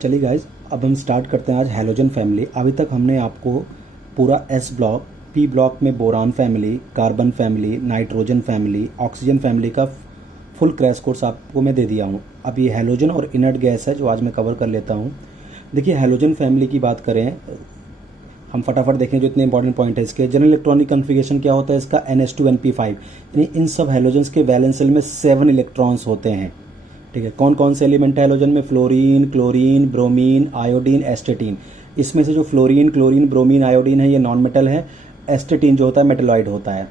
चलिए गाइज, अब हम स्टार्ट करते हैं आज हैलोजन फैमिली। अभी तक हमने आपको पूरा एस ब्लॉक, पी ब्लॉक में boron family, carbon family, nitrogen family, oxygen family का फुल क्रैश कोर्स आपको मैं दे दिया हूँ। अब ये हैलोजन और इनर्ट गैस है जो आज मैं कवर कर लेता हूँ। देखिए, हैलोजन फैमिली की बात करें, हम फटाफट देखें जो इतने इंपॉर्टेंट पॉइंट है इसके। जनरल इलेक्ट्रॉनिक कन्फिगरेशन क्या होता है इसका? NH2 NP5, यानी इन सब हैलोजन्स के वैलेंस शेल में 7 इलेक्ट्रॉन्स होते हैं। ठीक है, कौन कौन से एलिमेंट है हैलोजन में? Fluorine, chlorine, bromine, iodine, एस्टेटीन। इसमें से जो फ्लोरीन, क्लोरीन, ब्रोमीन, आयोडीन है ये नॉन मेटल है। एस्टेटीन जो होता है मेटेलॉइड होता है।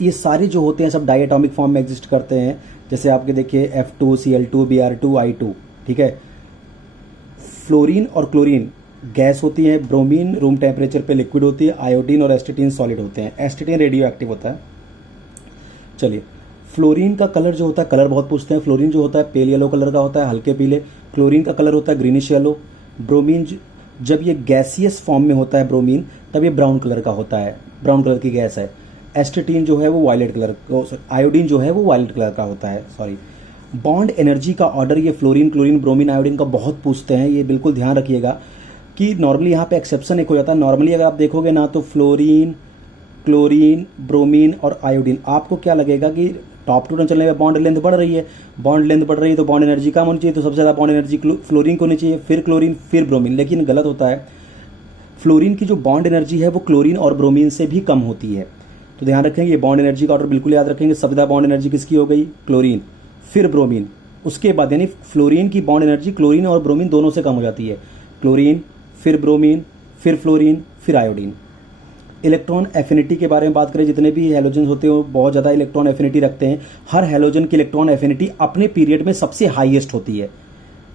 ये सारे जो होते हैं सब डाई एटॉमिक फॉर्म में एग्जिस्ट करते हैं। जैसे आपके देखिए F2Cl2 Br2 I2। ठीक है, फ्लोरीन और क्लोरीन गैस होती है, ब्रोमीन रूम टेम्परेचर पे लिक्विड होती है, आयोडीन और एस्टेटीन सॉलिड होते हैं। एस्टेटीन रेडियो एक्टिव होता है। चलिए, फ्लोरीन का कलर जो होता है, कलर बहुत पूछते हैं। फ्लोरीन जो होता है पेल येलो कलर का होता है, हल्के पीले। क्लोरीन का कलर होता है ग्रीनिश येलो। ब्रोमीन जब ये गैसियस फॉर्म में होता है ब्रोमीन, तब ये ब्राउन कलर का होता है, ब्राउन कलर की गैस है। एस्टेटीन जो है वो वायलेट कलर, आयोडीन जो है वो वायलेट कलर का होता है। सॉरी, बॉन्ड एनर्जी का ऑर्डर ये फ्लोरीन, क्लोरीन, ब्रोमीन, आयोडीन का बहुत पूछते हैं। ये बिल्कुल ध्यान रखिएगा कि नॉर्मली यहाँ पे एक्सेप्शन एक हो जाता है। नॉर्मली अगर आप देखोगे ना तो फ्लोरीन, क्लोरीन, ब्रोमीन और आयोडीन, आपको क्या लगेगा कि टॉप टू चलने में बॉन्ड लेंथ बढ़ रही है। बॉन्ड लेंथ बढ़ रही है तो बॉन्ड एनर्जी कम होनी चाहिए, तो सबसे ज़्यादा बॉन्ड एनर्जी फ्लोरीन को होनी चाहिए, फिर क्लोरीन, फिर ब्रोमीन। लेकिन गलत होता है। फ्लोरीन की जो बॉन्ड एनर्जी है वो क्लोरीन और ब्रोमीन से भी कम होती है। तो ध्यान रखेंगे, ये बॉन्ड एनर्जी का ऑर्डर बिल्कुल याद रखेंगे। सबसे ज़्यादा बॉन्ड एनर्जी किसकी हो गई? क्लोरीन, फिर ब्रोमीन, उसके बाद यानी फ्लोरीन की बॉन्ड एनर्जी क्लोरीन और ब्रोमीन दोनों से कम हो जाती है। क्लोरीन, फिर ब्रोमीन, फिर फ्लोरीन, फिर आयोडीन। इलेक्ट्रॉन एफिनिटी के बारे में बात करें, जितने भी हैलोजन होते हैं वो बहुत ज़्यादा इलेक्ट्रॉन एफिनिटी रखते हैं। हर हैलोजन की इलेक्ट्रॉन एफिनिटी अपने पीरियड में सबसे हाईएस्ट होती है।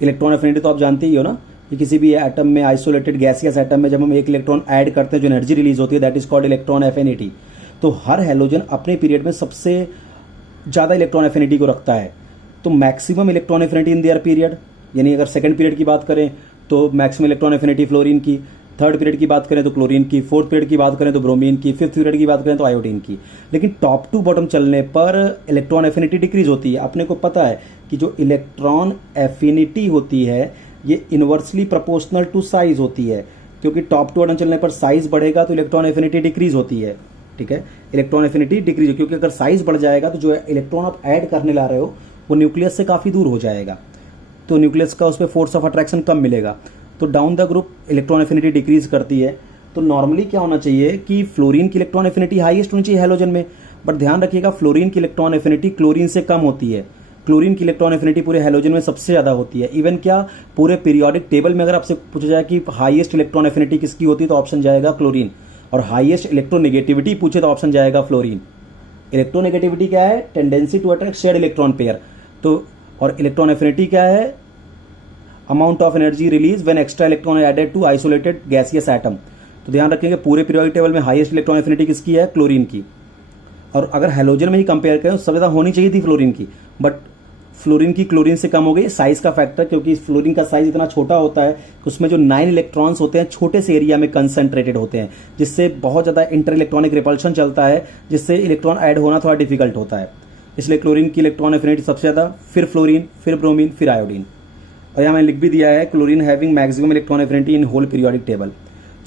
इलेक्ट्रॉन एफिनिटी तो आप जानते ही हो ना, कि किसी भी एटम में, आइसोलेटेड गैसियस एटम में जब हम एक इलेक्ट्रॉन ऐड करते हैं जो एनर्जी रिलीज होती है, that is called electron affinity. तो हर हैलोजन अपने पीरियड में सबसे ज़्यादा इलेक्ट्रॉन एफिनिटी को रखता है। तो maximum electron affinity in their period, यानी अगर सेकंड पीरियड की बात करें तो मैक्सिमम इलेक्ट्रॉन एफिनिटी फ्लोरीन की, थर्ड पीरियड की बात करें तो क्लोरीन की, फोर्थ पीरियड की बात करें तो ब्रोमीन की, फिफ्थ पीरियड की बात करें तो आयोडीन की। लेकिन टॉप टू बॉटम चलने पर इलेक्ट्रॉन एफिनिटी डिक्रीज होती है। अपने को पता है कि जो इलेक्ट्रॉन एफिनिटी होती है ये इनवर्सली प्रोपोर्शनल टू साइज होती है, क्योंकि टॉप टू बॉटम चलने पर साइज बढ़ेगा तो इलेक्ट्रॉन एफिनिटी डिक्रीज होती है। ठीक है, इलेक्ट्रॉन एफिनिटी डिक्रीज, क्योंकि अगर साइज बढ़ जाएगा तो जो इलेक्ट्रॉन आप ऐड करने ला रहे हो वो न्यूक्लियस से काफ़ी दूर हो जाएगा, तो न्यूक्लियस का उस पर फोर्स ऑफ अट्रैक्शन कम मिलेगा, तो down the group electron affinity decrease करती है। तो नॉर्मली क्या होना चाहिए कि फ्लोरीन की इलेक्ट्रॉन एफिनिटी हाईएस्ट होनी चाहिए हैलोजन में, बट ध्यान रखिएगा फ्लोरीन की इलेक्ट्रॉन एफिनिटी क्लोरीन से कम होती है। क्लोरीन की इलेक्ट्रॉन एफिनिटी पूरे हैलोजन में सबसे ज़्यादा होती है। इवन क्या पूरे पीरियोडिक टेबल में अगर आपसे पूछा जाए कि हाईएस्ट इलेक्ट्रॉन एफिनिटी किसकी होती है तो ऑप्शन जाएगा क्लोरीन, और हाईएस्ट इलेक्ट्रोनेगेटिविटी पूछे तो ऑप्शन जाएगा फ्लोरीन। इलेक्ट्रोनेगेटिविटी क्या है? Tendency to attract shared electron pair. तो और इलेक्ट्रॉन एफिनिटी क्या है? Amount of energy release when extra electron added to isolated gaseous atom. तो ध्यान रखेंगे पूरे पीरियोडिक टेबल में हाईएस्ट इलेक्ट्रॉन एफिनिटी किसकी है? क्लोरीन की। और अगर हैलोजन में ही कंपेयर करें तो सबसे ज़्यादा होनी चाहिए थी फ्लोरीन की, बट फ्लोरीन की क्लोरीन से कम हो गई। साइज का फैक्टर, क्योंकि फ्लोरीन का साइज इतना छोटा होता है कि उसमें जो 9 इलेक्ट्रॉन्स होते हैं छोटे से एरिया में कंसंट्रेटेड होते हैं, जिससे बहुत ज़्यादा इंटर इलेक्ट्रॉनिक रिपल्शन चलता है, जिससे इलेक्ट्रॉन ऐड होना थोड़ा डिफिकल्ट होता है। इसलिए क्लोरीन की इलेक्ट्रॉन एफिनिटी सबसे ज़्यादा, फिर फ्लोरीन, फिर ब्रोमीन, फिर आयोडीन। और यहाँ मैंने लिख भी दिया है chlorine having maximum electron affinity in whole periodic table.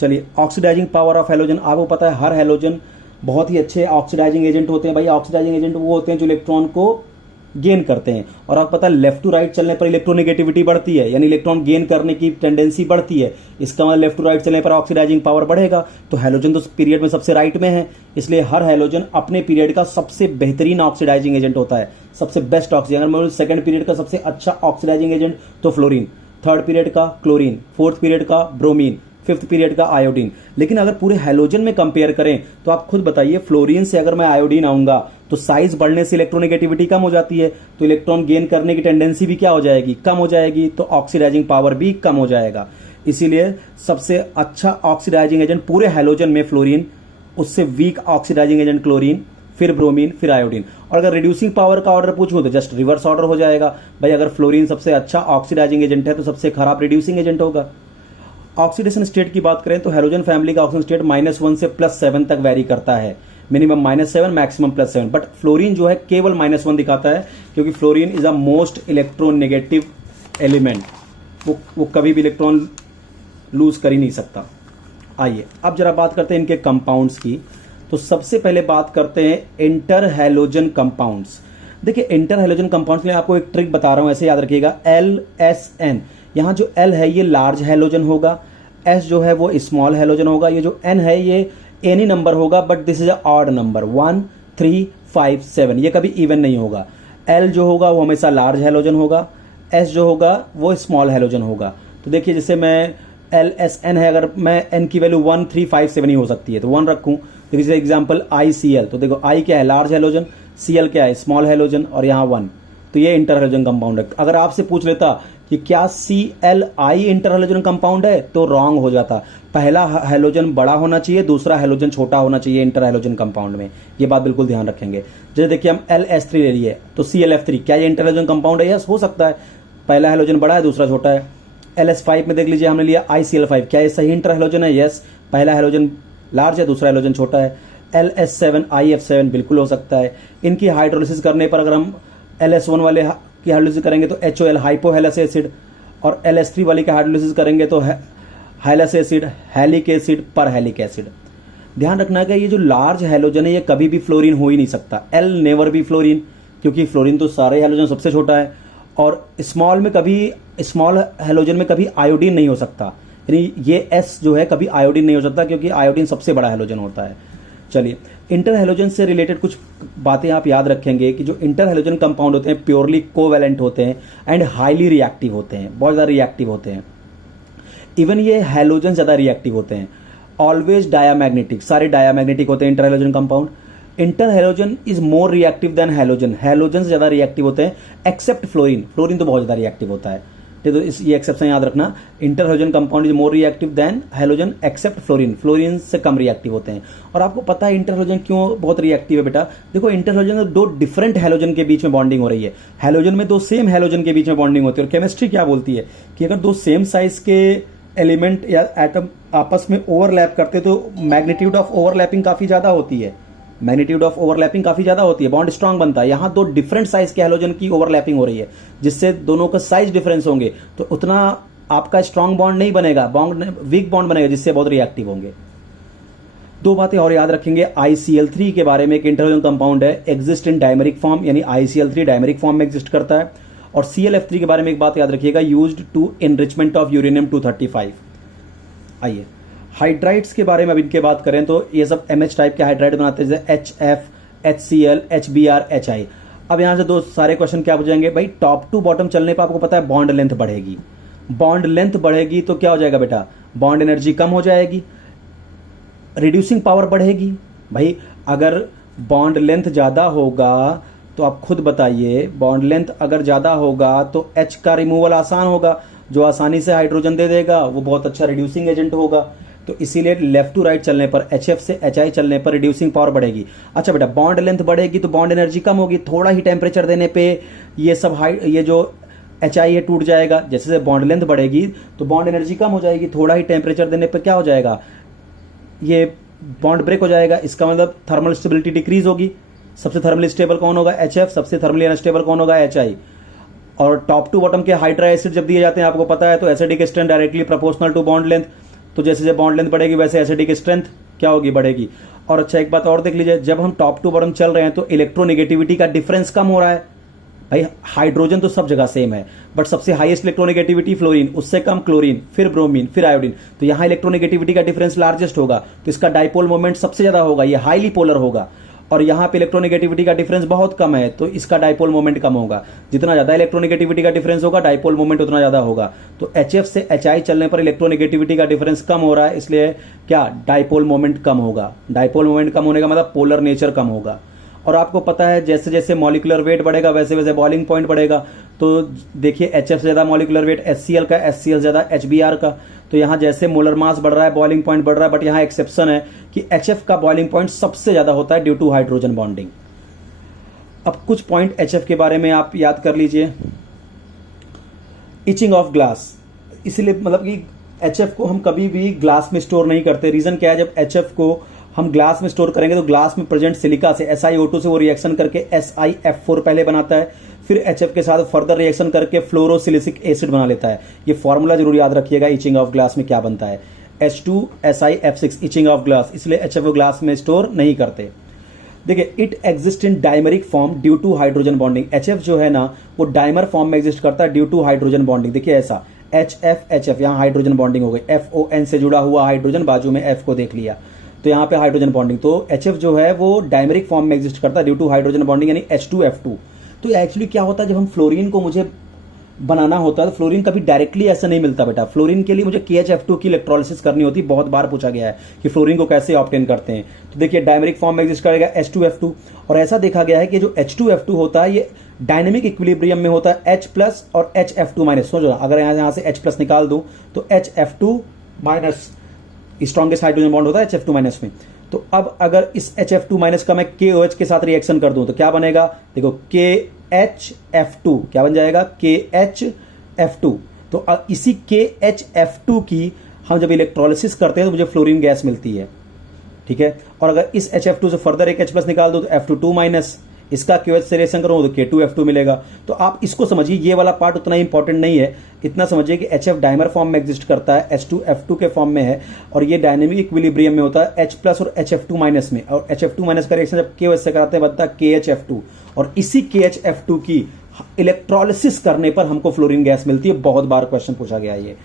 चलिए, ऑक्सीडाइजिंग पावर ऑफ हैलोजन, आपको पता है हर हैलोजन बहुत ही अच्छे ऑक्सीडाइजिंग एजेंट होते हैं। भाई ऑक्सीडाइजिंग एजेंट वो होते हैं जो इलेक्ट्रॉन को गेन करते हैं, और आपको पता है लेफ्ट टू राइट चलने पर इलेक्ट्रोनेगेटिविटी बढ़ती है, यानी इलेक्ट्रॉन गेन करने की टेंडेंसी बढ़ती है। इसका मतलब लेफ्ट टू राइट चलने पर ऑक्सीडाइजिंग पावर बढ़ेगा। तो हैलोजन तो पीरियड में सबसे राइट में है, इसलिए हर हैलोजन अपने पीरियड का सबसे बेहतरीन ऑक्सीडाइजिंग एजेंट होता है, सबसे बेस्ट ऑक्सीजन। अगर मैं सेकंड पीरियड का सबसे अच्छा ऑक्सीडाइजिंग एजेंट तो फ्लोरीन, थर्ड पीरियड का क्लोरीन, फोर्थ पीरियड का ब्रोमीन, फिफ्थ पीरियड का आयोडीन। लेकिन अगर पूरे हैलोजन में कंपेयर करें तो आप खुद बताइए, फ्लोरीन से अगर मैं आयोडीन आऊंगा तो साइज बढ़ने से इलेक्ट्रोनेगेटिविटी कम हो जाती है, तो इलेक्ट्रॉन गेन करने की टेंडेंसी भी क्या हो जाएगी? कम हो जाएगी, तो ऑक्सीडाइजिंग पावर भी कम हो जाएगा। इसीलिए सबसे अच्छा ऑक्सीडाइजिंग एजेंट पूरे हैलोजन में फ्लोरीन, उससे वीक ऑक्सीडाइजिंग एजेंट क्लोरीन, फिर ब्रोमीन, फिर आयोडीन। और अगर रिड्यूसिंग पावर का ऑर्डर पूछूं तो जस्ट रिवर्स ऑर्डर हो जाएगा। भाई अगर फ्लोरीन सबसे अच्छा ऑक्सीडाइजिंग एजेंट है तो सबसे खराब रिड्यूसिंग एजेंट होगा। ऑक्सीडेशन स्टेट की बात करें तो हैलोजन फैमिली का ऑक्सीजन स्टेट -1 से +7 तक वेरी करता है, मिनिमम -7, मैक्सिमम +7। बट फ्लोरीन जो है केवल -1 दिखाता है, क्योंकि fluorine is a most electronegative element. वो कभी भी इलेक्ट्रॉन लूज कर ही नहीं सकता। आइए अब जरा बात करते हैं इनके कंपाउंड्स की। तो सबसे पहले बात करते हैं इंटर हैलोजन कंपाउंड्स। देखिए इंटर हैलोजन कंपाउंड्स के लिए आपको एक ट्रिक बता रहा हूं, ऐसे याद रखिएगा। LSN, यहां जो L है ये लार्ज हैलोजन होगा, S जो है वो स्मॉल हैलोजन होगा, ये जो N है ये एनी नंबर होगा but this is a odd number 1 3 5 7, ये कभी इवन नहीं होगा। L जो होगा वो हमेशा लार्ज हैलोजन होगा, S जो होगा वो स्मॉल हैलोजन होगा। तो देखिए जैसे मैं LSN है, अगर मैं N की वैल्यू 1 3 5 7 ही हो सकती है तो 1 रखूं। तो जैसे एग्जांपल ICl, तो देखो I क्या है लार्ज हैलोजन, Cl क्या है स्मॉल हैलोजन और यहाँ 1, तो ये इंटर हैलोजन कंपाउंड है। अगर आपसे पूछ लेता कि क्या CLI इंटर हैलोजन कंपाउंड है तो रॉन्ग हो जाता। पहला हैलोजन बड़ा होना चाहिए, दूसरा हैलोजन छोटा होना चाहिए इंटर हैलोजन कंपाउंड में, ये बात बिल्कुल ध्यान रखेंगे। जैसे देखिए हम LS3 ले लिए तो ClF3, क्या ये इंटर हैलोजन कंपाउंड है? यस, हो सकता है, पहला हैलोजन बड़ा है दूसरा छोटा है। LS5 में देख लीजिए हमने लिया ICl5, क्या ये सही इंटर हैलोजन है? यस, पहला हैलोजन लार्ज है दूसरा हैलोजन छोटा है। LS7 IF7 बिल्कुल हो सकता है। इनकी हाइड्रोलिसिस करने पर अगर हम LS1 वाले की हाइड्रोलिसिस करेंगे तो HOL हाइपोहेलस एसिड, और LS3 वाली का हाइड्रोलिसिस करेंगे तो हाइलस एसिड, हैलिक एसिड, पर हैलिक एसिड। ध्यान रखना है कि ये जो लार्ज हैलोजन है ये कभी भी फ्लोरीन हो ही नहीं सकता। L नेवर बी फ्लोरीन, क्योंकि फ्लोरीन तो सारे हैलोजन सबसे छोटा है। और स्मॉल में कभी, स्मॉल हैलोजन में कभी आयोडीन नहीं हो सकता, यानी ये S जो है कभी आयोडीन नहीं हो सकता क्योंकि आयोडीन सबसे बड़ा हैलोजन होता है। चलिए इंटर हैलोजन से रिलेटेड कुछ बातें आप याद रखेंगे कि जो इंटर हैलोजन कंपाउंड होते हैं प्योरली कोवैलेंट होते हैं एंड हाईली रिएक्टिव होते हैं, बहुत ज़्यादा रिएक्टिव होते हैं। इवन ये हैलोजन ज़्यादा रिएक्टिव होते हैं। ऑलवेज डायामैग्नेटिक, सारे डायामैग्नेटिक होते हैं inter halogen compound. Inter halogen is more reactive than halogen, halogen से ज़्यादा रिएक्टिव होते हैं एक्सेप्ट फ्लोरीन, फ्लोरीन तो बहुत ज़्यादा रिएक्टिव होता है। तो ये एक्सेप्शन याद रखना, inter halogen compound is more reactive than halogen except fluorine, fluorine से कम रिएक्टिव होते हैं। और आपको पता है इंटर हैलोजन क्यों बहुत रिएक्टिव है बेटा? देखो इंटर हैलोजन में दो डिफरेंट हैलोजन के बीच में बॉन्डिंग हो रही है, हैलोजन में दो सेम हैलोजन के बीच में बॉन्डिंग होती है। और केमिस्ट्री क्या बोलती है कि अगर दो सेम साइज के एलिमेंट या एटम आपस में ओवरलैप करते तो मैग्नीट्यूड ऑफ ओवरलैपिंग काफी ज्यादा होती है, मैग्नीट्यूड ऑफ ओवरलैपिंग काफी ज्यादा होती है, बॉन्ड स्ट्रांग बनता है। यहां दो डिफरेंट साइज के हैलोजन की ओवरलैपिंग हो रही है जिससे दोनों का साइज डिफरेंस होंगे तो उतना आपका स्ट्रांग बॉन्ड नहीं बनेगा, बॉन्ड वीक बॉन्ड बनेगा जिससे बहुत रिएक्टिव होंगे। दो बातें और याद रखेंगे ICl3 के बारे में, एक इंटर हैलोजन कंपाउंड है, एग्जिस्ट इन डायमेरिक फॉर्म, यानी ICl3 डायमेरिक फॉर्म में एग्जिस्ट करता है। और ClF3 के बारे में एक बात याद रखिएगा, used to enrichment of uranium 235। आइए हाइड्राइड्स के बारे में अब इनके बात करें तो ये सब MH टाइप के हाइड्राइड बनाते हैं, जैसे HF, HCl, HBr, HI। अब यहां से दो सारे क्वेश्चन क्या पूछेंगे भाई, टॉप टू बॉटम चलने पर आपको पता है बॉन्ड लेंथ बढ़ेगी, बॉन्ड लेंथ बढ़ेगी तो क्या हो जाएगा बेटा, बॉन्ड एनर्जी कम हो जाएगी, रिड्यूसिंग पावर बढ़ेगी। भाई अगर बॉन्ड लेंथ ज्यादा होगा तो आप खुद बताइए, बॉन्ड लेंथ अगर ज्यादा होगा तो H का रिमूवल आसान होगा, जो आसानी से हाइड्रोजन दे देगा वो बहुत अच्छा रिड्यूसिंग एजेंट होगा। तो इसीलिए लेफ्ट टू राइट चलने पर, HF से HI चलने पर रिड्यूसिंग पावर बढ़ेगी। अच्छा बेटा बॉन्ड लेंथ बढ़ेगी तो बॉन्ड एनर्जी कम होगी, थोड़ा ही टेम्परेचर देने पे ये सब ये जो HI है टूट जाएगा। जैसे जैसे बॉन्ड लेंथ बढ़ेगी तो बॉन्ड एनर्जी कम हो जाएगी, थोड़ा ही टेम्परेचर देने पर क्या हो जाएगा, ये बॉन्ड ब्रेक हो जाएगा। इसका मतलब थर्मल स्टेबिलिटी डिक्रीज होगी। सबसे थर्मली स्टेबल कौन होगा, HF, सबसे थर्मली अनस्टेबल कौन होगा, HI। और टॉप टू बॉटम के हाइड्रा एसिड जब दिए जाते हैं आपको पता है तो acidic strength directly proportional to bond length, तो जैसे जैसे बॉन्ड लेंथ बढ़ेगी वैसे एसिडिक स्ट्रेंथ क्या होगी, बढ़ेगी। और अच्छा एक बात और देख लीजिए, जब हम टॉप टू बॉटम चल रहे हैं तो इलेक्ट्रोनेगेटिविटी का डिफरेंस कम हो रहा है। भाई हाइड्रोजन तो सब जगह सेम है बट सबसे हाईएस्ट इलेक्ट्रोनेगेटिविटी फ्लोरीन, उससे कम क्लोरीन, फिर ब्रोमीन, फिर आयोडीन, तो यहां इलेक्ट्रोनेगेटिविटी का डिफरेंस लार्जेस्ट होगा तो इसका डाइपोल मोमेंट सबसे ज्यादा होगा, ये हाईली पोलर होगा। और यहां पे इलेक्ट्रोनेगेटिविटी का डिफरेंस बहुत कम है तो इसका डाइपोल मोमेंट कम होगा। जितना ज्यादा इलेक्ट्रोनेगेटिविटी का डिफरेंस होगा डाइपोल मोमेंट उतना ज्यादा होगा। तो HF से HI चलने पर इलेक्ट्रोनेगेटिविटी का डिफरेंस कम हो रहा है, इसलिए क्या डाइपोल मोमेंट कम होगा। डाइपोल मोमेंट कम होने का मतलब पोलर नेचर कम होगा। और आपको पता है जैसे जैसे मॉलिक्यूलर वेट बढ़ेगा वैसे वैसे बॉइलिंग पॉइंट बढ़ेगा। तो देखिए HF से ज्यादा मॉलिक्यूलर वेट HCl का, HCl ज्यादा HBr का, तो यहां जैसे मोलर मास बढ़ रहा है बॉइलिंग पॉइंट बढ़ रहा है, बट यहां एक्सेप्शन है कि HF का बॉइलिंग पॉइंट सबसे ज्यादा होता है ड्यू टू हाइड्रोजन बॉन्डिंग। अब कुछ पॉइंट HF के बारे में आप याद कर लीजिए। इचिंग ऑफ ग्लास, इसलिए मतलब कि HF को हम कभी भी ग्लास में स्टोर नहीं करते। रीजन क्या है, जब HF को हम ग्लास में स्टोर करेंगे तो ग्लास में प्रेजेंट सिलिका से SiO2 से वो रिएक्शन करके SiF4 पहले बनाता है, फिर HF के साथ फर्दर रिएक्शन करके फ्लोरोसिलिसिक एसिड बना लेता है। ये फॉर्मूला जरूर याद रखिएगा, इचिंग ऑफ ग्लास में क्या बनता है, H2SiF6 इचिंग ऑफ ग्लास, इसलिए HF ग्लास में स्टोर नहीं करते। देखिए, it exist in dimeric form due to hydrogen bonding. HF जो है ना वो डायमर फॉर्म में एग्जिस्ट करता है ड्यू टू हाइड्रोजन बॉन्डिंग। देखिए ऐसा HF यहाँ हाइड्रोजन बॉन्डिंग हो गई, FON से जुड़ा हुआ हाइड्रोजन, बाजू में F को देख लिया तो यहाँ पे हाइड्रोजन बॉन्डिंग। तो HF जो है वो डायमरिक फॉर्म में एग्जिस्ट करता है ड्यू टू हाइड्रोजन बॉन्डिंग, यानी H2F2। तो एक्चुअली क्या होता है, जब हम फ्लोरीन को मुझे बनाना होता है तो फ्लोरीन कभी डायरेक्टली ऐसा नहीं मिलता बेटा। फ्लोरीन के लिए मुझे KHF2 की इलेक्ट्रोलिसिस करनी होती है। बहुत बार पूछा गया है कि फ्लोरीन को कैसे ऑब्टेन करते हैं। तो देखिए डायमरिक फॉर्म में एग्जिस्ट करेगा H2F2, और ऐसा देखा गया है कि जो H2F2 होता है ये डायनेमिक इक्विलिब्रियम में होता है H+ और HF2-। सोचो अगर यहाँ से H+ निकाल दूं तो HF2- स्ट्रॉन्गेस्ट हाइड्रोजन बॉन्ड होता है HF2- में। तो अब अगर इस HF2- का मैं KOH के साथ रिएक्शन कर दूं तो क्या बनेगा, देखो KHF2 क्या बन जाएगा, KHF2। तो इसी KHF2 की हम जब इलेक्ट्रोलिसिस करते हैं तो मुझे फ्लोरीन गैस मिलती है, ठीक है। और अगर इस HF2 से फर्दर एक H+ निकाल दो तो F2-, इसका KOH से रिएक्शन करूं तो K2F2 मिलेगा। तो आप इसको समझिए, ये वाला पार्ट उतना इंपॉर्टेंट नहीं है, इतना समझिए कि HF डायमर फॉर्म में एग्जिस्ट करता है, H2F2 के फॉर्म में है, और ये डायनेमिक इक्विलिब्रियम में होता है H+ और HF2- में। और HF2- का रिएक्शन जब KOH से कराते हैं बनता है KHF2, और इसी KHF2 की इलेक्ट्रोलिसिस करने पर हमको फ्लोरीन गैस मिलती है। बहुत बार क्वेश्चन पूछा गया है ये।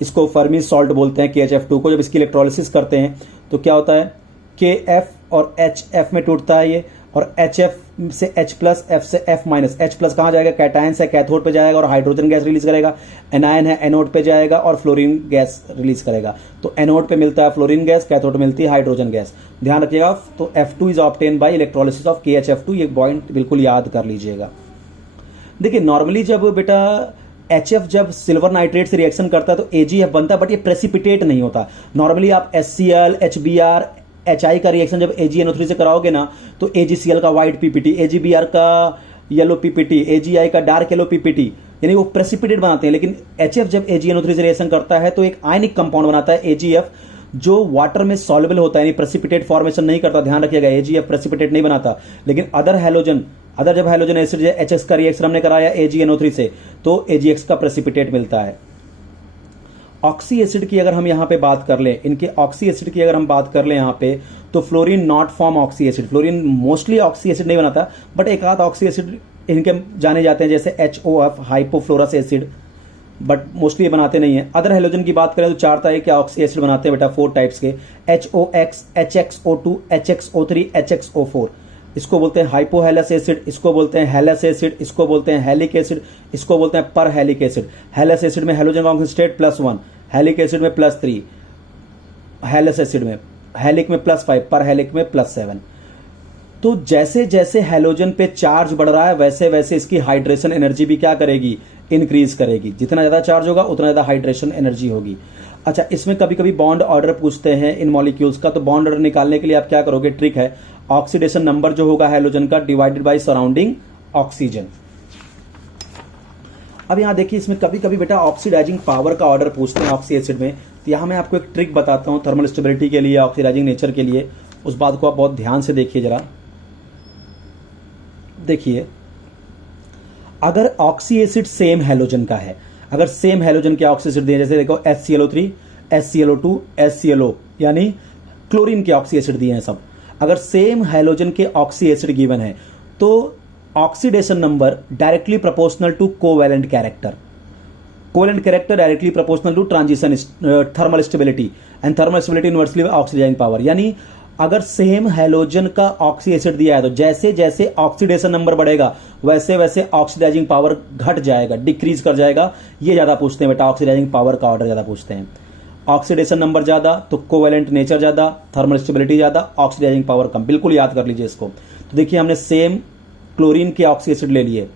इसको फर्मी सॉल्ट बोलते हैं KHF2 को। जब इसकी इलेक्ट्रोलिसिस करते हैं तो क्या होता है, KF और HF में टूटता है ये, और HF से H+, F से F-। H+ कहाँ जाएगा, कैटायन से कैथोड पे जाएगा और हाइड्रोजन गैस रिलीज करेगा। एनायन है एनोड पे जाएगा और फ्लोरीन गैस रिलीज करेगा। तो एनोड पे मिलता है फ्लोरीन गैस, कैथोड मिलती है हाइड्रोजन गैस। ध्यान रखिएगा। तो F2 is obtain bye electrolysis of KHF2, ये पॉइंट बिल्कुल याद कर लीजिएगा। देखिए नॉर्मली जब बेटा HF जब सिल्वर नाइट्रेट से रिएक्शन करता है तो AgF बनता है, बट ये प्रेसिपिटेट नहीं होता। नॉर्मली आप HCl, HBr, HI का रिएक्शन जब AgNO3 से कराओगे ना तो AgCl का व्हाइट PPT, AgBr का येलो PPT, AgI का डार्क येलो PPT, यानी वो प्रेसिपिटेट बनाते हैं। लेकिन HF जब AgNO3 से रिएक्शन करता है तो एक आयनिक कंपाउंड बनाता है AgF, जो वाटर में सॉल्युबल होता है, यानी प्रेसिपिटेट फॉर्मेशन नहीं करता। ध्यान रखिएगा, AgF प्रेसिपिटेट नहीं बनाता। लेकिन अदर जब हैलोजन एसिड HX का रिएक्शन हमने कराया AgNO3 से तो AgX का प्रेसिपिटेट मिलता है। ऑक्सी एसिड की अगर हम यहाँ पे बात कर लें, इनके ऑक्सी एसिड की अगर हम बात कर लें यहाँ पे, तो fluorine not form oxy acid. Fluorine mostly oxy acid नहीं बनाता, बट एक आध ऑक्सी एसिड इनके जाने जाते हैं, जैसे HOF hypofluorous acid, but mostly बनाते नहीं है। अदर हैलोजन की बात करें तो 4 तरह के ऑक्सी एसिड बनाते हैं बेटा, 4 टाइप्स के, HOX, HXO2, HXO3, HXO4। इसको बोलते हैं हाइपोहेलस एसिड, इसको बोलते हैं हेलस एसिड, इसको बोलते हैं हेलिक एसिड, इसको बोलते हैं पर हेलिक एसिड। हेलस एसिड में हैलोजन कॉन्सेंट्रेट +1, हेलिक एसिड में +3, हेलस एसिड में, हेलिक में +5, पर हेलिक में +7। तो जैसे जैसे हैलोजन पे चार्ज बढ़ रहा है वैसे वैसे इसकी हाइड्रेशन एनर्जी भी क्या करेगी, इंक्रीज करेगी। जितना ज्यादा चार्ज होगा उतना ज्यादा हाइड्रेशन एनर्जी होगी। अच्छा, इसमें कभी कभी बॉन्ड ऑर्डर पूछते हैं इन मॉलिक्यूल्स का, तो बॉन्ड ऑर्डर निकालने के लिए आप क्या करोगे, ट्रिक है, ऑक्सीडेशन नंबर जो होगा हैलोजन का डिवाइडेड बाय सराउंडिंग ऑक्सीजन। अब यहां देखिए, इसमें कभी कभी बेटा ऑक्सीडाइजिंग पावर का ऑर्डर पूछते हैं ऑक्सी एसिड में। तो यहां मैं आपको एक ट्रिक बताता हूं थर्मल स्टेबिलिटी के लिए, ऑक्सीडाइजिंग नेचर के लिए। उस बात को आप बहुत ध्यान से देखिए जरा। देखिए, अगर ऑक्सी एसिड सेम हैलोजन का है, अगर सेम हैलोजन के ऑक्सी एसिड दिए, जैसे देखो HClO3, HClO2, HClO, यानी क्लोरीन के ऑक्सी एसिड दिए हैं सब। अगर सेम हैलोजन के ऑक्सी एसिड गिवन है तो oxidation number directly proportional to covalent character, covalent character directly proportional to transition thermal stability, and thermal stability inversely oxidising power. यानी अगर सेम हैलोजन का ऑक्सी एसिड दिया है तो जैसे जैसे ऑक्सीडेशन नंबर बढ़ेगा वैसे वैसे ऑक्सीडाइजिंग पावर घट जाएगा, डिक्रीज कर जाएगा। ये ज्यादा पूछते हैं बेटा, ऑक्सीडाइजिंग पावर का ऑर्डर ज्यादा पूछते हैं। ऑक्सीडेशन नंबर ज्यादा तो कोवैलेंट नेचर ज्यादा, थर्मल स्टेबिलिटी ज्यादा, ऑक्सीडाइजिंग पावर कम। बिल्कुल याद कर लीजिए इसको। तो देखिए, हमने सेम क्लोरीन के ऑक्सी एसिड ले लिए,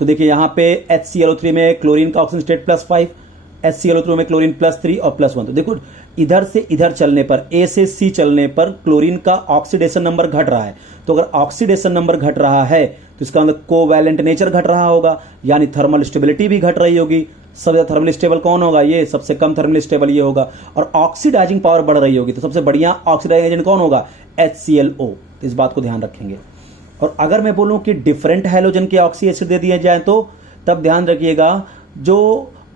तो देखिए यहां पे HClO3 में क्लोरीन का ऑक्सीजन स्टेट +5, HClO2 में क्लोरीन +3 और +1। तो देखो इधर से इधर चलने पर, A से C चलने पर क्लोरीन का ऑक्सीडेशन नंबर घट रहा है। तो अगर ऑक्सीडेशन नंबर घट रहा है तो इसका मतलब कोवैलेंट नेचर घट रहा होगा, यानी थर्मल स्टेबिलिटी भी घट रही होगी। सबसे ज्यादा थर्मली स्टेबल कौन होगा? ये। सबसे कम थर्मली स्टेबल ये होगा। और ऑक्सीडाइजिंग पावर बढ़ रही होगी तो सबसे बढ़िया ऑक्सीडाइजिंग एजेंट कौन होगा? HClO। तो इस बात को ध्यान रखेंगे। और अगर मैं बोलूं कि डिफरेंट हैलोजन के ऑक्सी एसिड दे दिए जाए तो तब ध्यान रखिएगा जो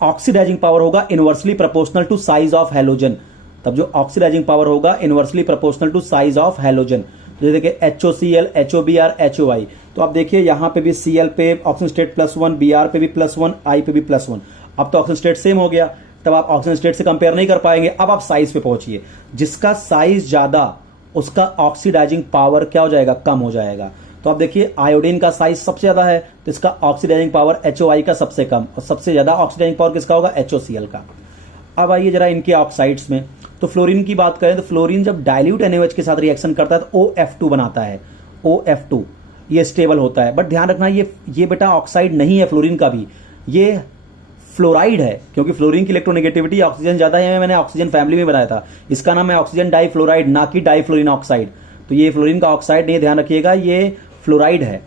ऑक्सीडाइजिंग पावर होगा inversely proportional to size of halogen. तब जो ऑक्सीडाइजिंग पावर होगा inversely proportional to size of halogen. जैसे कि HOCl, HOBr, HOI। तो आप देखिए यहां पे भी Cl पे ऑक्सीजन स्टेट +1, Br पे भी +1, I पे भी +1। अब तो ऑक्सीजन स्टेट सेम हो गया, तब आप ऑक्सीजन स्टेट से कंपेयर नहीं कर पाएंगे। अब आप साइज पे पहुंचिए, जिसका साइज ज्यादा उसका ऑक्सीडाइजिंग पावर क्या हो जाएगा? कम हो जाएगा। तो आप देखिए आयोडीन का साइज सबसे ज्यादा है तो इसका ऑक्सीडाइजिंग पावर HOI का सबसे कम, और सबसे ज्यादा ऑक्सीडाइजिंग पावर किसका होगा? HOCl का। अब आइए जरा इनके ऑक्साइड्स में, तो फ्लोरीन की बात करें तो फ्लोरीन जब डाइल्यूट NaOH के साथ रिएक्शन करता है तो OF2 बनाता है। OF2 ये स्टेबल होता है, बट ध्यान रखना ये बेटा ऑक्साइड नहीं है फ्लोरीन का भी, ये फ्लोराइड है, क्योंकि फ्लोरीन की इलेक्ट्रोनेगेटिविटी ऑक्सीजन ज्यादा है। मैंने ऑक्सीजन फैमिली में बनाया था, इसका नाम है ऑक्सीजन डाइफ्लोराइड, ना कि डाइफ्लोरीन ऑक्साइड। तो ये फ्लोरीन का ऑक्साइड नहीं, ध्यान रखिएगा, ये फ्लोराइड है।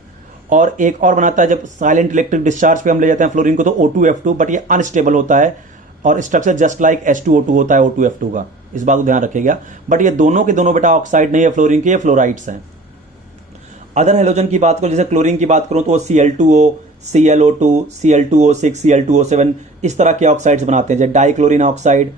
और एक और बनाता है जब साइलेंट इलेक्ट्रिक डिस्चार्ज पे हम ले जाते हैं फ्लोरीन को तो O2F2, बट ये अनस्टेबल होता है और स्ट्रक्चर जस्ट लाइक H2O2 होता है O2F2 का, इस बात को ध्यान रखिएगा। बट ये दोनों के दोनों बेटा ऑक्साइड नहीं है फ्लोरीन के, ये फ्लोराइड्स हैं। अदर हेलोजन की बात करो, जैसे क्लोरीन की बात करूं तो Cl2O, ClO2, Cl2O6, Cl2O7 इस तरह के ऑक्साइड्स बनाते हैं, जैसे dichlorine oxide,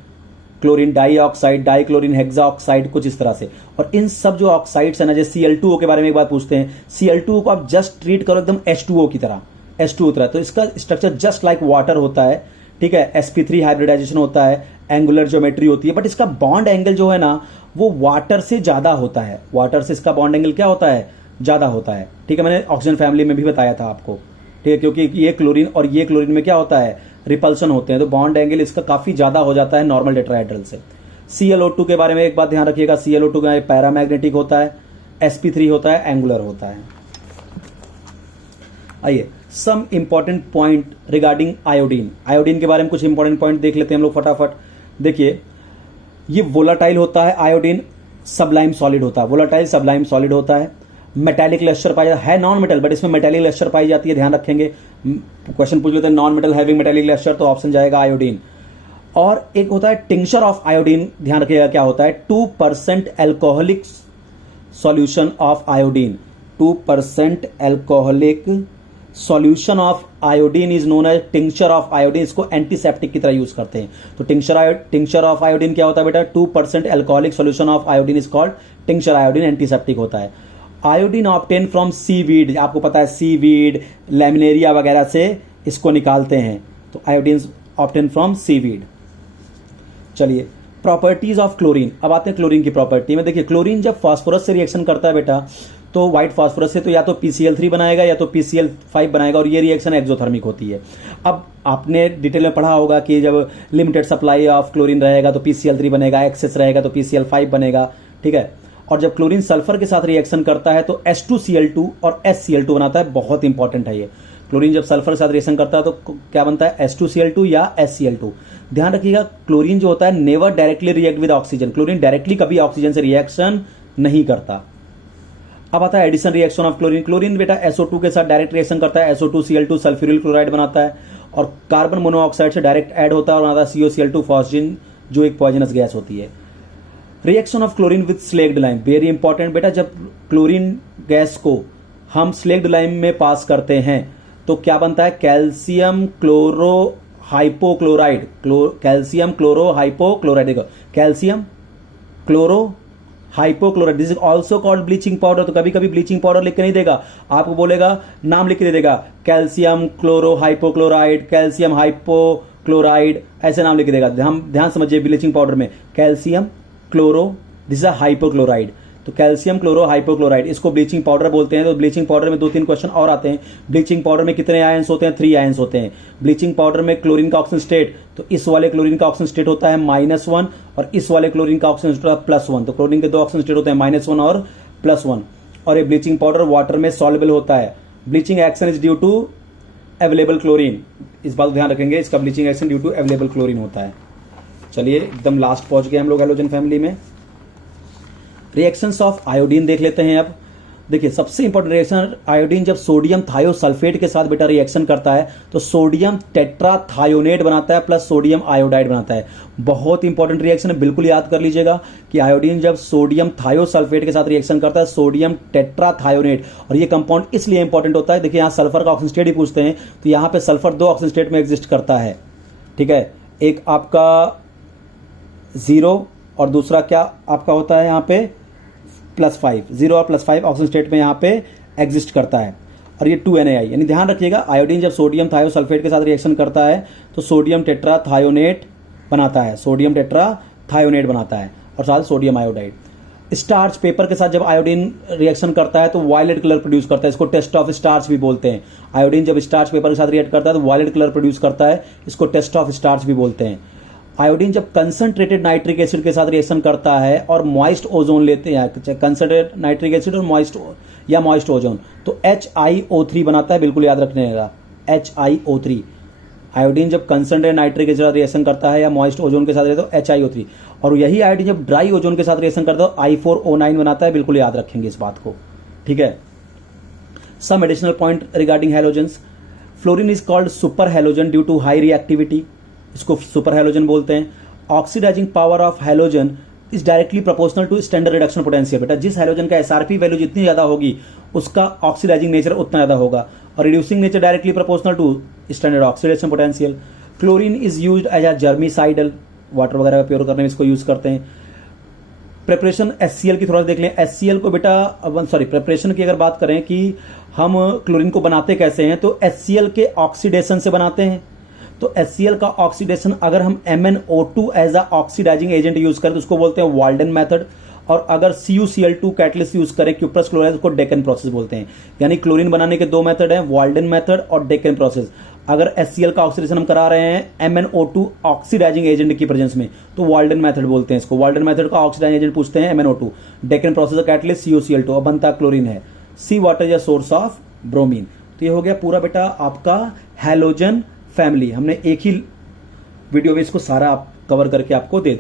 chlorine dioxide, dichlorine hexa oxide, कुछ इस तरह से। और इन सब जो ऑक्साइड्स है ना, जैसे Cl2O के बारे में एक बात पूछते हैं, Cl2O को आप जस्ट ट्रीट करो एकदम H2O की तरह, H2O तरह, तो इसका स्ट्रक्चर जस्ट लाइक वाटर होता है, ठीक है। sp3 हाइब्रिडाइजेशन होता है, एंगुलर ज्योमेट्री होती है, बट इसका बॉन्ड एंगल जो है ना वो वाटर से ज्यादा होता है। वाटर से इसका बॉन्ड एंगल क्या होता है? ज्यादा होता है, ठीक है। मैंने ऑक्सीजन फैमिली में भी बताया था आपको, ठीक है, क्योंकि ये क्लोरीन और ये क्लोरीन में क्या होता है? रिपल्सन होते हैं, तो बॉन्ड एंगल इसका काफी ज्यादा हो जाता है नॉर्मल टेट्राहेड्रल से। ClO2 के बारे में एक बात ध्यान रखिएगा, ClO2 का पैरामैग्नेटिक होता है, sp3 होता है, एंगुलर होता है। आइए some important point regarding iodine. Iodine के बारे में कुछ इंपॉर्टेंट पॉइंट देख लेते हैं हम लोग फटाफट। देखिए ये वोलाटाइल होता है, आयोडीन सबलाइम सॉलिड होता है, वोलाटाइल सबलाइम सॉलिड होता है। मेटालिक लस्टर पाया जाता है, नॉन मेटल, बट इसमें मेटालिक लस्टर पाई जाती है, ध्यान रखेंगे। क्वेश्चन पूछ लेते हैं non metal having metallic lustre, तो ऑप्शन जाएगा आयोडीन। और एक होता है टिंक्चर ऑफ आयोडीन, ध्यान रखिएगा क्या होता है? 2% alcoholic solution of iodine. 2% alcoholic solution of iodine is known as tincture of iodine. इसको एंटीसेप्टिक की तरह यूज करते हैं। तो टिंक्चर ऑफ आयोडीन क्या होता है बेटा? 2% alcoholic solution of iodine is called tincture iodine, antiseptic होता है। आयोडीन ऑब्टेन फ्रॉम सीवीड, आपको पता है सीवीड, लैमिनेरिया वगैरह से इसको निकालते हैं, तो आयोडीन ऑब्टेन फ्रॉम सीवीड। चलिए प्रॉपर्टीज ऑफ क्लोरीन, अब आते हैं क्लोरीन की प्रॉपर्टी में। देखिए क्लोरीन जब फास्फोरस से रिएक्शन करता है बेटा तो व्हाइट फास्फोरस से तो या तो PCl3 बनाएगा या तो PCl5 बनाएगा, और ये रिएक्शन एक्सोथर्मिक होती है। अब आपने डिटेल में पढ़ा होगा कि जब लिमिटेड सप्लाई ऑफ क्लोरीन रहेगा तो PCl3 बनेगा, एक्सेस रहेगा तो PCl5 बनेगा, ठीक है। और जब क्लोरीन सल्फर के साथ रिएक्शन करता है तो H2Cl2 और HCl2 बनाता है, बहुत इंपॉर्टेंट है ये। क्लोरीन जब सल्फर के साथ रिएक्शन करता है तो क्या बनता है? H2Cl2 या HCl2। ध्यान रखिएगा क्लोरीन जो होता है never directly react with oxygen, chlorine directly कभी ऑक्सीजन से रिएक्शन नहीं करता। अब आता है addition reaction of chlorine. Chlorine बेटा SO2 के साथ डायरेक्ट रिएक्शन करता है, SO2Cl2 सल्फ्यूरिल क्लोराइड बनाता है, और कार्बन मोनोऑक्साइड से डायरेक्ट ऐड होता है और बनाता है COCl2 फॉस्जिन, जो एक पॉइजनस गैस होती है। Reaction of chlorine with slaked lime, very important बेटा। जब क्लोरीन गैस को हम स्लेग्ड लाइम में पास करते हैं तो क्या बनता है? Calcium chloro hypochloride, calcium chloro hypochloride, देखो calcium chloro hypochloride, this is also called bleaching powder. तो कभी कभी ब्लीचिंग पाउडर लिख के नहीं देगा, आपको बोलेगा नाम लिख के दे देगा, calcium chloro hypochloride, calcium hypochloride, ऐसे नाम लिख के देगा। ध्यान समझिए, ब्लीचिंग पाउडर में calcium chloro, this is hypochloride, तो कैल्शियम क्लोरो हाइपोक्लोराइड, इसको ब्लीचिंग पाउडर बोलते हैं। तो ब्लीचिंग पाउडर में 2-3 क्वेश्चन और आते हैं। ब्लीचिंग पाउडर में कितने आयंस होते हैं? 3 आयंस होते हैं। ब्लीचिंग पाउडर में क्लोरीन का ऑक्सीजन स्टेट, तो इस वाले क्लोरीन का ऑक्सीजन स्टेट होता है -1 और इस वाले क्लोरीन का ऑक्सीजन स्टेट होता है +1। तो क्लोरीन के 2 ऑक्सीजन स्टेट होते हैं -1 और +1। और ये ब्लीचिंग पाउडर वाटर में सॉल्युबल होता है। Bleaching action is due to available chlorine, इस बात को ध्यान रखेंगे, इसका bleaching action due to available chlorine होता है। चलिए एकदम लास्ट पहुंच गए हम लोग हैलोजन फैमिली में। रिएक्शंस ऑफ आयोडीन देख लेते हैं अब। देखिए सबसे इंपॉर्टेंट रिएक्शन, आयोडीन जब सोडियम थायोसल्फेट के साथ बेटा रिएक्शन करता है तो सोडियम टेट्राथायोनेट बनाता है प्लस सोडियम आयोडाइड बनाता है। बहुत इंपॉर्टेंट रिएक्शन है, बिल्कुल याद कर लीजिएगा कि आयोडीन जब सोडियम थायोसल्फेट के साथ रिएक्शन करता है सोडियम टेट्राथायोनेट, और ये कंपाउंड इसलिए इंपॉर्टेंट होता है, देखिए यहां सल्फर का ऑक्सीजन स्टेट ही पूछते हैं तो यहां पे सल्फर 2 ऑक्सीजन स्टेट में एग्जिस्ट करता है, ठीक है। एक आपका 0 और दूसरा क्या आपका होता है यहां पे +5, 0 और +5 ऑक्सीजन स्टेट में यहां पे एग्जिस्ट करता है, और ये 2NaI, यानी ध्यान रखिएगा आयोडीन जब सोडियम थायोसल्फेट के साथ रिएक्शन करता है तो सोडियम टेट्राथायोनेट बनाता है, सोडियम टेट्राथायोनेट बनाता है और साथ सोडियम आयोडाइड। स्टार्च पेपर के साथ जब आयोडीन रिएक्शन करता है तो वायलेट कलर प्रोड्यूस करता है, इसको टेस्ट ऑफ स्टार्च भी बोलते हैं। आयोडीन जब स्टार्च पेपर के साथ रिएक्ट करता है तो वायलेट कलर प्रोड्यूस करता है, इसको टेस्ट ऑफ स्टार्च भी बोलते हैं। आयोडीन जब कंसंट्रेटेड नाइट्रिक एसिड के साथ रिएक्शन करता है और मॉइस्ट ओजोन लेते हैं, कंसंट्रेटेड नाइट्रिक एसिड और मॉइस्ट ओजोन, तो HiO3 बनाता है, बिल्कुल याद रखने का HiO3। आयोडीन जब कंसंट्रेटेड नाइट्रिक एसिड के साथ रिएक्शन करता है या मॉइस्ट ओजोन के साथ रहता है तो HiO3, और यही आयोडीन जब ड्राई ओजोन के साथ रिएक्शन करता है तो I4O9 बनाता है, बिल्कुल याद रखेंगे इस बात को, ठीक है। Some additional point regarding halogens, fluorine is called super halogen due to high reactivity, इसको सुपर हैलोजन बोलते हैं। Oxidising power of halogen is directly proportional to standard reduction potential, बेटा जिस हैलोजन का SRP वैल्यू जितनी ज्यादा होगी उसका ऑक्सीडाइजिंग नेचर उतना ज्यादा होगा, और reducing nature directly proportional to standard oxidation potential. Chlorine is used as a germicidal, water वगैरह प्योर करने में इसको यूज करते हैं। प्रिपरेशन HCl की थोड़ा देख लें, HCl को बेटा प्रिपरेशन की अगर बात करें कि हम क्लोरीन को बनाते कैसे हैं तो HCl के ऑक्सीडेशन से बनाते हैं। तो HCl का ऑक्सीडेशन अगर हम MnO2 as a oxidising agent use करें तो उसको बोलते हैं वाल्डन मेथड, और अगर CuCl2 कैटलिस्ट यूज करें क्यूप्रस क्लोराइड उसको डेकन प्रोसेस बोलते हैं। यानी क्लोरीन बनाने के 2 मेथड हैं, वाल्डन मेथड और डेकन प्रोसेस। अगर HCl का ऑक्सीडेशन हम करा रहे हैं MnO2 ऑक्सीडाइजिंग एजेंट की प्रेजेंस में तो वाल्डन मेथड बोलते हैं इसको। वाल्डन मेथड का ऑक्सीडाइजिंग एजेंट पूछते हैं MnO2, Deccan process catalyst CuCl2, और बनता क्लोरीन है। सी वाटर या सोर्स ऑफ ब्रोमीन। तो ये हो गया पूरा बेटा आपका हैलोजन फैमिली, हमने एक ही वीडियो में इसको सारा कवर करके आपको दे दिया।